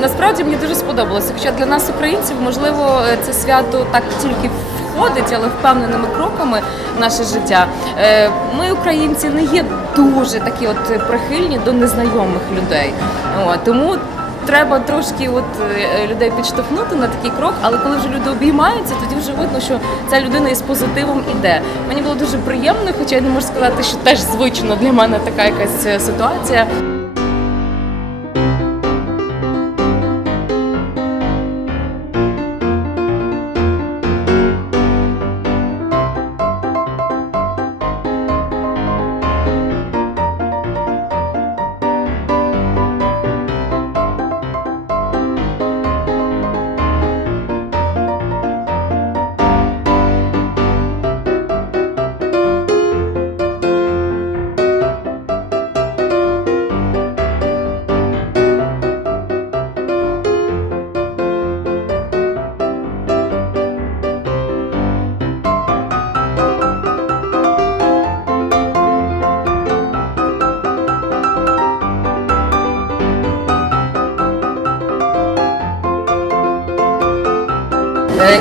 насправді мені дуже сподобалося. Хоча для нас, українців, можливо, це свято так тільки входить, але впевненими кроками в наше життя. Е, Ми, українці, не є дуже такі от прихильні до незнайомих людей. От, тому треба трошки от е, людей підштовхнути на такий крок, але коли вже люди обіймаються, тоді вже видно, що ця людина із позитивом іде. Мені було дуже приємно, хоча я не можу сказати, що теж звично для мене така якась е, ситуація.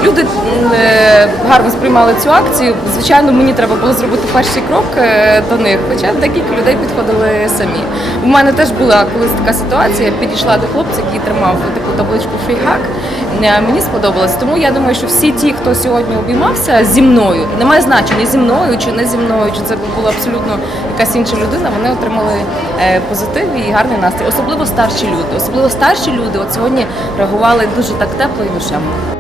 Люди е, гарно сприймали цю акцію. Звичайно, мені треба було зробити перший крок е, до них, хоча декілька людей підходили самі. У мене теж була колись така ситуація. Я підійшла до хлопця, який тримав таку табличку фрігак. Мені сподобалось. Тому я думаю, що всі ті, хто сьогодні обіймався зі мною, немає значення зі мною чи не зі мною, чи це була абсолютно якась інша людина. Вони отримали е, позитив і гарний настрій. Особливо старші люди. Особливо старші люди. От сьогодні реагували дуже так тепло і душевно.